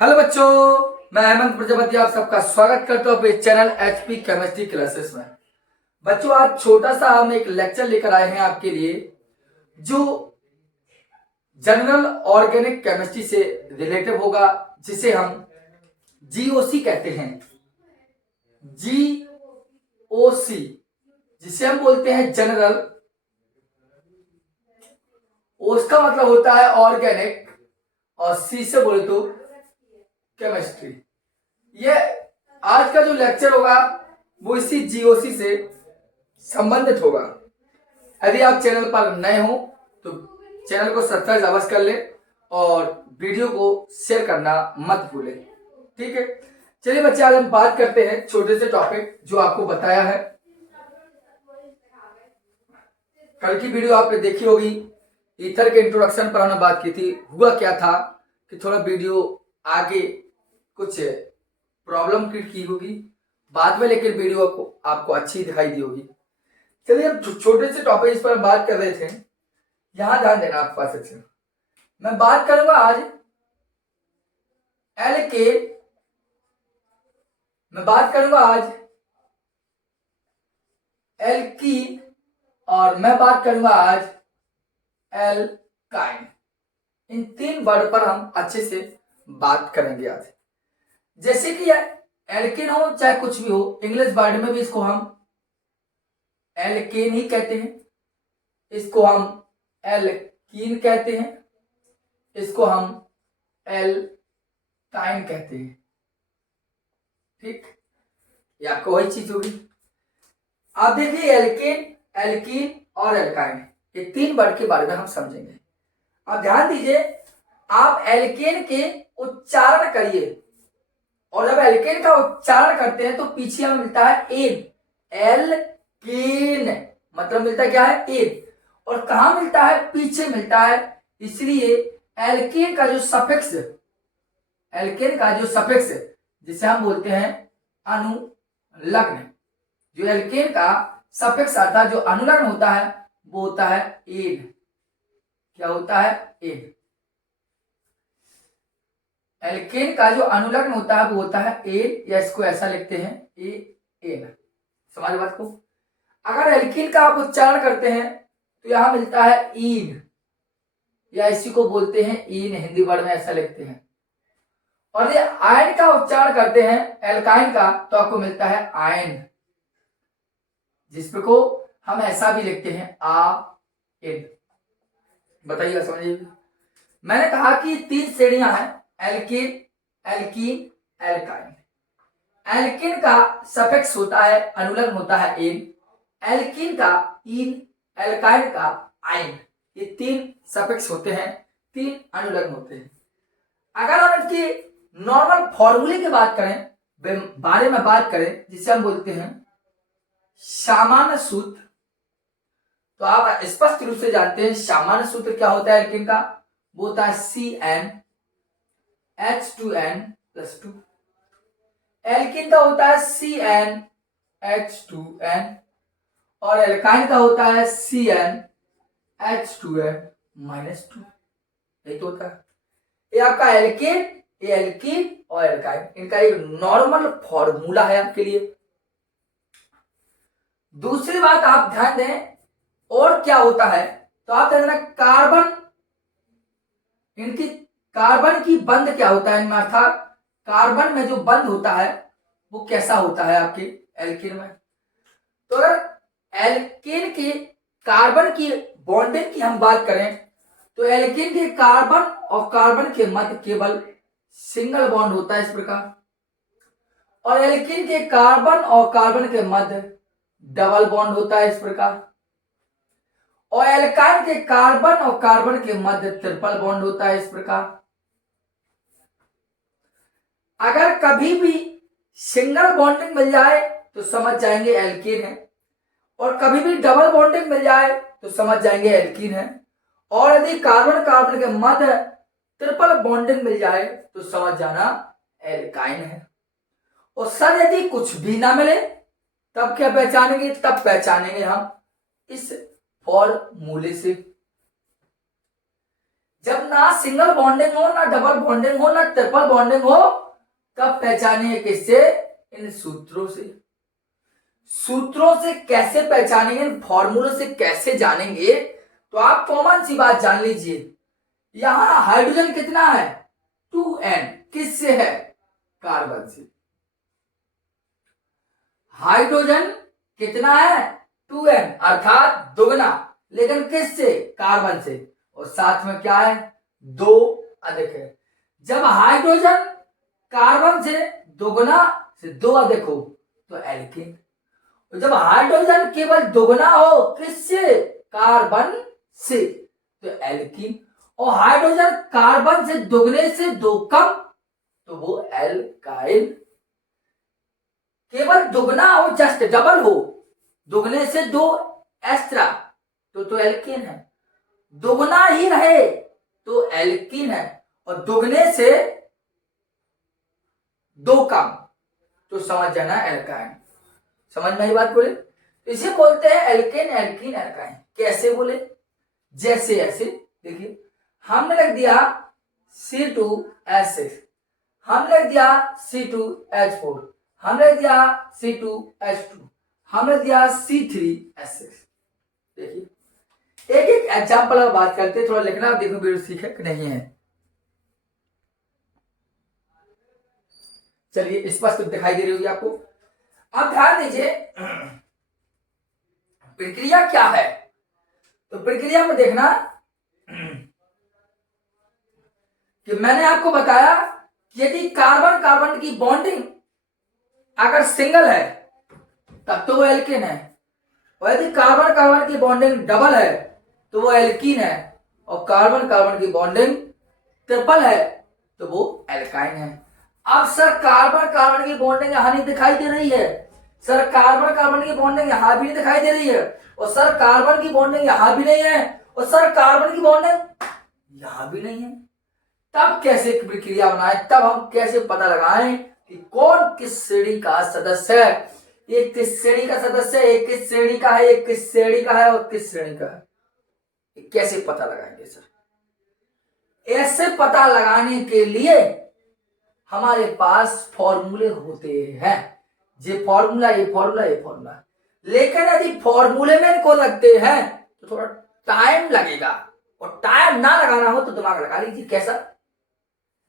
Hello बच्चों, मैं हेमंत प्रजापति आप सबका स्वागत करता हूँ अपने चैनल एचपी केमिस्ट्री क्लासेस में। बच्चों, आज छोटा सा हम एक लेक्चर लेकर आए हैं आपके लिए जो जनरल ऑर्गेनिक केमिस्ट्री से रिलेटेड होगा, जिसे हम जीओसी कहते हैं। जीओसी जिसे हम बोलते हैं जनरल, उसका मतलब होता है ऑर्गेनिक और सी से बोले तो केमिस्ट्री। ये आज का जो लेक्चर होगा वो इसी जीओसी से संबंधित होगा। यदि आप चैनल पर नए हो तो चैनल को सब्सक्राइब अवश्य कर ले और वीडियो को शेयर करना मत भूलें। ठीक है, चलिए बच्चे, आज हम बात करते हैं छोटे से टॉपिक जो आपको बताया है। कल की वीडियो आपने देखी होगी, ईथर के इंट्रोडक्शन पर हमने बात की थी। हुआ क्या था कि थोड़ा वीडियो आगे कुछ प्रॉब्लम क्रिएट की होगी बाद में, लेकिन वीडियो आपको अच्छी दिखाई दी होगी। चलिए, हम छोटे से टॉपिक इस पर बात कर रहे थे, यहां ध्यान देना आपके पास अच्छे। मैं बात करूंगा आज एल्केन, मैं बात करूंगा आज एल्कीन और मैं बात करूंगा आज एल्काइन। इन तीन वर्ड पर हम अच्छे से बात करेंगे आज। जैसे कि एल्केन हो चाहे कुछ भी हो, इंग्लिश वर्ड में भी इसको हम एल्केन ही कहते हैं, इसको हम एल्कीन कहते हैं, इसको हम एल्काइन कहते हैं। ठीक, ये आपको वही चीज होगी। आप देखिए, एल्केन, एल्कीन और एल्काइन, ये तीन वर्ड के बारे में हम समझेंगे। आप ध्यान दीजिए, आप एल्केन के उच्चारण करिए और जब एल्केन का उच्चारण करते हैं तो पीछे हमें मिलता है एन। एल्केन मतलब मिलता है क्या है, एन। और कहां मिलता है, पीछे मिलता है। इसलिए एल्केन का जो सफिक्स, एल्केन का जो सफिक्स जिसे हम बोलते हैं अनुलग्न, जो एल्केन का सफिक्स आता है, जो अनुलग्न होता है, वो होता है एन। क्या होता है, एन। एल्केन का जो अनुलग्न होता है वो होता है एन, या इसको ऐसा लिखते हैं ए एन। समझ बात को। अगर एल्कीन का आप उच्चारण करते हैं तो यहां मिलता है ईन, या इसी को बोलते हैं ईन, हिंदी वर्ड में ऐसा लिखते हैं। और ये आयन का उच्चारण करते हैं एल्काइन का, तो आपको मिलता है आयन, जिसको हम ऐसा भी लिखते हैं आ एन। बताइएगा, समझिए। मैंने कहा कि तीन श्रेणियां हैं, एल्कीन, एल्कीन, एल्काइन। एल्कीन का सफिक्स होता है, अनुलग्न होता है एन। एल्कीन का ईन, एल्काइन का आइन। ये तीन सफिक्स होते हैं, तीन अनुलग्न होते हैं। अगर हम इनकी नॉर्मल फॉर्मूले की बात करें, बारे में बात करें, जिसे हम बोलते हैं सामान्य सूत्र, तो आप स्पष्ट रूप से जानते हैं सामान्य सूत्र क्या होता है एल्कीन का। वो होता है CnH2n+2। एल्कीन का होता है CnH2n और एल्काइन का होता है CnH2n-2। यही तो होता है। ये आपका एल्केन, ये एल्कीन और एल्काइन, इनका एक नॉर्मल फॉर्मूला है आपके लिए। दूसरी बात आप ध्यान दें, और क्या होता है, तो आप ध्यान देना कार्बन, इनकी कार्बन की बंध क्या होता है इनमें, अर्थात कार्बन में जो बंध होता है वो कैसा होता है आपके एल्केन में। तो अगर एल्केन के कार्बन की बॉन्डिंग की हम बात करें तो एल्केन के कार्बन और कार्बन के मध्य केवल सिंगल बॉन्ड होता है, इस प्रकार। और एल्केन के कार्बन और कार्बन के मध्य डबल बॉन्ड होता है, इस प्रकार। और एल्काइन के कार्बन और कार्बन के मध्य ट्रिपल बॉन्ड होता है, इस प्रकार। अगर कभी भी सिंगल बॉन्डिंग मिल जाए तो समझ जाएंगे एल्कीन है, और कभी भी डबल बॉन्डिंग मिल जाए तो समझ जाएंगे एल्कीन है, और यदि कार्बन कार्बन के मध्य ट्रिपल बॉन्डिंग मिल जाए तो समझ जाना एल्काइन है। और सर यदि कुछ भी ना मिले तब क्या पहचानेंगे, तब पहचानेंगे हम इस फॉर्मूले से। जब ना सिंगल बॉन्डिंग हो, ना डबल बॉन्डिंग हो, ना ट्रिपल बॉन्डिंग हो, तब पहचानेंगे किससे? इन सूत्रों से। सूत्रों से कैसे पहचानेंगे, इन फॉर्मूलों से कैसे जानेंगे? तो आप कॉमन सी बात जान लीजिए, यहां हाइड्रोजन कितना है? 2n। किससे है? कार्बन से। हाइड्रोजन कितना है? 2n, अर्थात दुगना, लेकिन किससे? कार्बन से। और साथ में क्या है? 2 अधिक है। जब हाइड्रोजन कार्बन से दुगना से 2 अधिक हो तो एल्कीन। जब हाइड्रोजन केवल दुगना हो, किससे? कार्बन से, तो एल्कीन। और हाइड्रोजन कार्बन से दुगने से 2 कम, तो वो एल्काइल। केवल दुगना हो, जस्ट डबल हो, दुगने से 2 एक्स्ट्रा, तो एल्कीन है। दुगना ही रहे तो एल्कीन है, और दुगने से 2 कम तो समझ जाना एल्काइन। समझ में आई बात बोले? इसे बोलते हैं एल्केन, एल्कीन, एल्काइन। कैसे बोले? जैसे ऐसे। देखिए, हमने रख दिया C2H6, हमने रख दिया C2H4, हमने रख दिया C2H2, हमने दिया C3H6। देखिए, एक एक एग्जाम्पल अब बात करते हैं, थोड़ा लिखना, देखो वीडियो सीखे कि नहीं है। चलिए, स्पष्ट दिखाई दे रही होगी आपको। अब ध्यान दीजिए, प्रक्रिया क्या है? तो प्रक्रिया में देखना कि मैंने आपको बताया कि यदि कार्बन कार्बन की बॉन्डिंग अगर सिंगल है तब तो वो एल्केन है, और यदि कार्बन कार्बन की बॉन्डिंग डबल है तो वो एल्कीन है, और कार्बन कार्बन की बॉन्डिंग ट्रिपल है तो वो एल्काइन है। अब सर कार्बन कार्बन की बॉन्डिंग यहां नहीं दिखाई दे रही है, सर कार्बन कार्बन की बॉन्डिंग यहां भी नहीं दिखाई दे रही है, और सर कार्बन की बॉन्डिंग यहां भी नहीं है, और सर कार्बन की बॉन्डिंग यहां भी नहीं है। तब कैसे प्रक्रिया बनाए, तब हम कैसे पता लगाएं कि कौन किस श्रेणी का सदस्य है? एक किस श्रेणी का सदस्य है, एक किस श्रेणी का है, एक किस श्रेणी का है, और किस श्रेणी का है, कैसे पता लगाएंगे सर? ऐसे पता लगाने के लिए हमारे पास फॉर्मूले होते हैं। ये फॉर्मूला, ये फॉर्मूला, ये फॉर्मूला। लेकिन यदि फॉर्मूले में इनको लगते हैं तो थोड़ा टाइम लगेगा, और टाइम ना लगाना हो तो दिमाग लगा लीजिए। कैसा?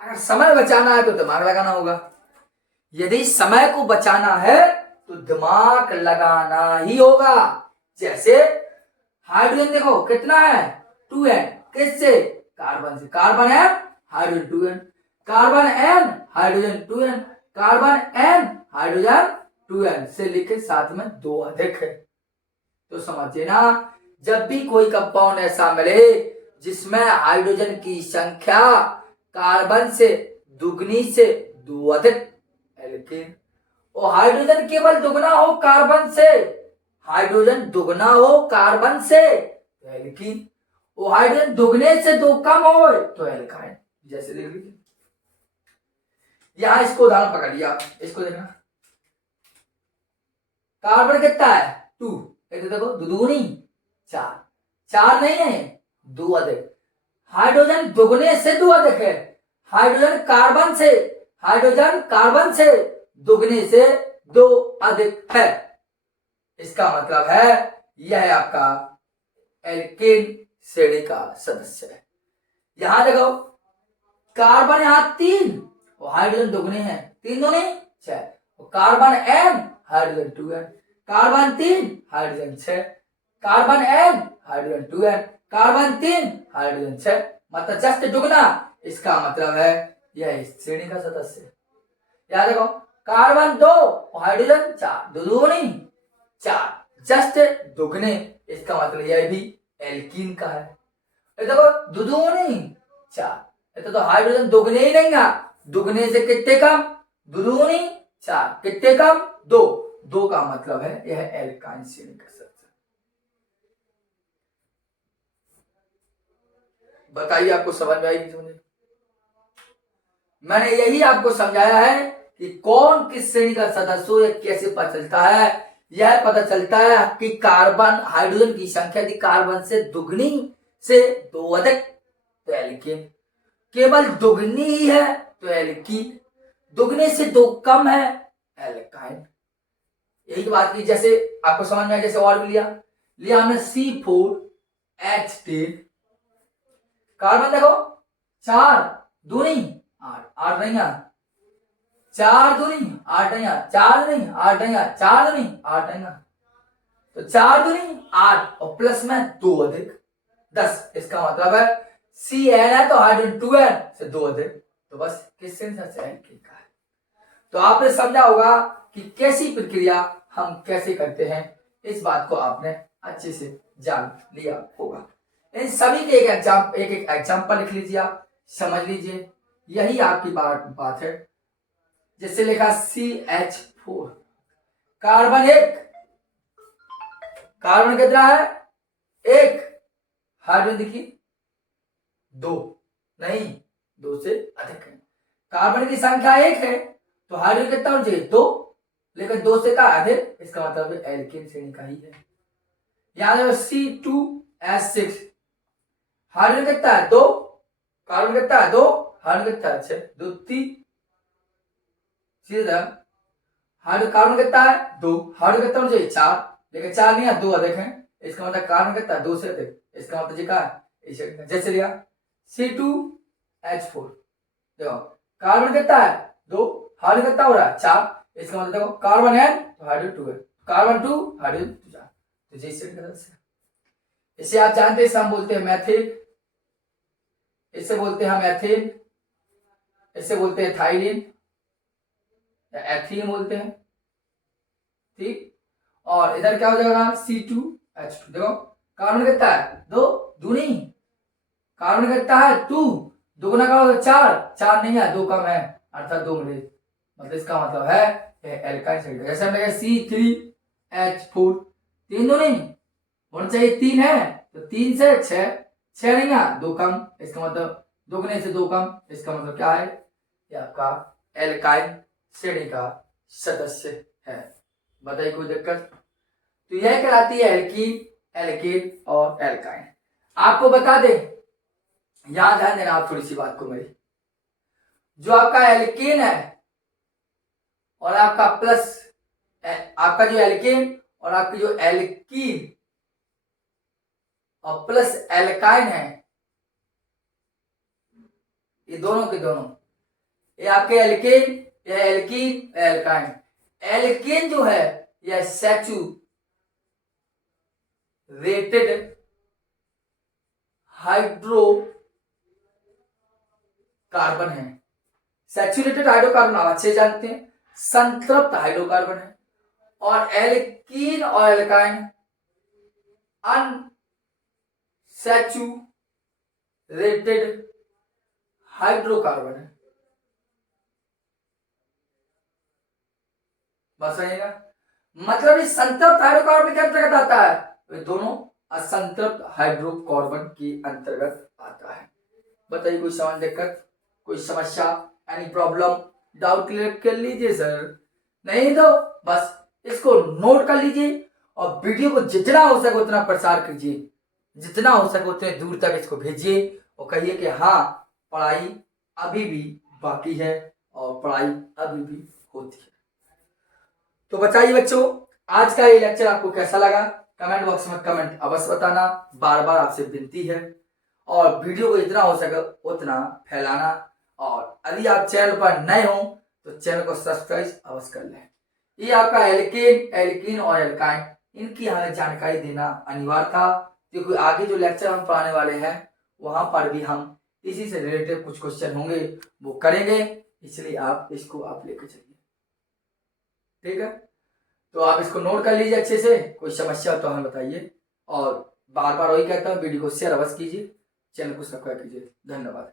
अगर समय बचाना है तो दिमाग लगाना होगा, यदि समय को बचाना है तो दिमाग लगाना ही होगा। जैसे हाइड्रोजन देखो कितना है? 2n। किससे? कार्बन से। कार्बन है, hydrogen 2n, carbon n, hydrogen 2n, carbon n, hydrogen 2n से लिखे साथ में 2 अधिक है। तो समझिए ना, जब भी कोई कंपाउंड ऐसा मिले जिसमें हाइड्रोजन की संख्या कार्बन से दुगनी से 2 अधिक, एल्केन। और हाइड्रोजन केवल दुगना हो कार्बन से, हाइड्रोजन दुगना हो कार्बन से तो एल्कीन, और हाइड्रोजन दुगने से 2 कम हो तो एल्काइन। जैसे देख लीजिए, यहां इसको उदाहरण पकड़ लिया, इसको देखना, कार्बन कितना है? 2, तो देखो दुगुनी 4, 4 नहीं है, 2 अधिक। हाइड्रोजन दुगने से 2 अधिक है, हाइड्रोजन कार्बन से, हाइड्रोजन कार्बन से दुगने से 2 अधिक है। इसका मतलब है यह आपका एल्केन श्रेणी का सदस्य है। यहां देखो, कार्बन यहां 3 और हाइड्रोजन दुगने हैं, 3 दूनी 6, carbon n, hydrogen 2n, carbon 3, hydrogen 6, carbon n, hydrogen 2n, carbon 3, hydrogen 6, मतलब जस्ट दुगना। इसका मतलब है यह इस श्रेणी का सदस्य है। याद देखो, कार्बन 2 और हाइड्रोजन 4, दो दूनी 4, जस्ट दुगने। इसका मतलब यह भी एल्कीन का है। देखो दुदूनी 4, तो हाइड्रोजन दुगने ही नहीं, दुगने से कितने कम? दुदूनी 4, कितने कम? 2, 2 का मतलब है यह एल्काइन श्रेणी का सदस्य। बताइए, आपको समझ में आएगी? समझे? मैंने यही आपको समझाया है कि कौन किस श्रेणी का सदस्य हो, कैसे पता चलता है। यह पता चलता है कि कार्बन हाइड्रोजन की संख्या यदि कार्बन से दुगनी से 2 अधिक तो एल्केन। केवल दुगनी ही है तो एल्कीन। दुगने से दो कम है एल्काइन। यही बात की, जैसे आपको समझ में आया, जैसे और भी लिया हमने C4H10। कार्बन देखो 4 दूनी 8, 8 नहीं यार, 4 दूनी 8 नहीं यार, 4 नहीं 8 नहीं यार, 4 दूनी 8 नहीं यार, तो 4 दूनी 8 और प्लस में 2 अधिक 10। इसका मतलब है Cn है तो हाइड्रोजन 2n से 2 अधिक, तो बस किससे एल्केन का है। तो आपने समझा होगा कि कैसी प्रक्रिया हम कैसे करते हैं, इस बात को आपने अच्छे से जान लिया होगा। इन सभी के एक एग्जाम्पल लिख लीजिए, आप समझ लीजिए, यही आपकी बात है। जैसे लिखा CH4, कार्बन 1, कार्बन कितना है 1, हाइड्रोजन देखिए 2 नहीं 2 से अधिक है। कार्बन की संख्या 1 है तो हाइड्रोजन कितना होना चाहिए 2, लेकिन 2 से का अधिक, इसका मतलब एल्केन श्रेणी का ही है। यहां C2H6, हाइड्रोजन कितना है 2, कार्बन कितना है 2, हाइड्रोजन कितना है 6, 2 3 सीधा। हाइड्रोजन कार्बन कितना है 2, हाइड्रोजन कितना होना चाहिए 4, लेकिन 4 नहीं है 2 अधिक है, इसका मतलब कार्बन कितना है 2 से अधिक, इसका मतलब क्या है। जैसे लिया C2H4, देखो कार्बन कितना है 2, हाइड्रोजन कितना हो रहा है 4, इसका मतलब देखो कार्बन है तो हाइड्रोजन 2 है, कार्बन 2 हाइड्रोजन 4, तो जैसे इसे आप जानते हैं, इसे हम बोलते हैं मैथिल, इसे बोलते हैं हम एथिन, इसे बोलते हैं थाइलिन, एथीन बोलते हैं, ठीक। और इधर क्या हो जाएगा C2H2, देखो कार्बन कितना है 2, दूनी, कार्बन कितना है 2, दुगुना का होगा 4, 4 नहीं है 2 कम है, अर्थात 2 मिले, मतलब इसका मतलब है एल्काइन श्रेणी। जैसे हम लगे C3H4, 3 दो नहीं होना चाहिए 3 है तो 3 से 6, 6 नहीं है 2 कम, इसका मतलब दुगने से 2 कम, इसका मतलब क्या है, ये आपका एल्काइन श्रेणी का सदस्य है। बताइए कोई दिक्कत। तो यह कहलाती है एल्कीन, एल्केन और एल्काइन। आपको बता दें, यहां ध्यान देना आप थोड़ी सी बात को मेरी, जो आपका एल्केन है और आपका प्लस आपका जो एल्केन और आपकी जो एल्कीन और प्लस एल्काइन है, ये दोनों के दोनों, ये आपके एल्केन, ये एल्कीन, एल्काइन। एल्केन जो है यह सैचुरेटेड हाइड्रोकार्बन है। सैचुरेटेड हाइड्रोकार्बन आप अच्छे जानते हैं, संतृप्त हाइड्रोकार्बन है। और एल्कीन और एल्काइन अनसैचुरेटेड हाइड्रोकार्बन है। बस रहेगा, मतलब इस संतृप्त हाइड्रोकार्बन के अंतर्गत आता है, वे दोनों असंतृप्त हाइड्रोकार्बन के अंतर्गत आता है। बताइए कोई सवाल, दिक्कत, कोई समस्या, एनी प्रॉब्लम, डाउट क्लियर कर लीजिए सर, नहीं तो बस इसको नोट कर लीजिए और वीडियो को जितना हो सके उतना प्रसार कीजिए, जितना हो सके उतने दूर तक इसको भेजिए और कहिए कि हाँ पढ़ाई अभी भी बाकी है और पढ़ाई अभी भी होती है। तो बताइए बच्चों, आज का ये लेक्चर आपको कैसा लगा, कमेंट बॉक्स में कमेंट अवश्य बताना, बार बार आपसे विनती है, और वीडियो को जितना हो सके उतना फैलाना, और यदि आप चैनल पर नए हो तो चैनल को सब्सक्राइब अवश्य कर लें। ये आपका एल्केन, एल्कीन और एल्काइन, इनकी हमें जानकारी देना अनिवार्य था, क्योंकि आगे जो लेक्चर हम पढ़ाने वाले हैं वहां पर भी हम इसी से रिलेटेड कुछ क्वेश्चन होंगे वो करेंगे, इसलिए आप इसको आप लेकर चलिए, ठीक है। तो आप इसको नोट कर लीजिए अच्छे से, कोई समस्या हो तो हमें बताइए, और बार बार वही कहता हूँ वीडियो को शेयर अवश्य कीजिए, चैनल को सब्सक्राइब कीजिए। धन्यवाद।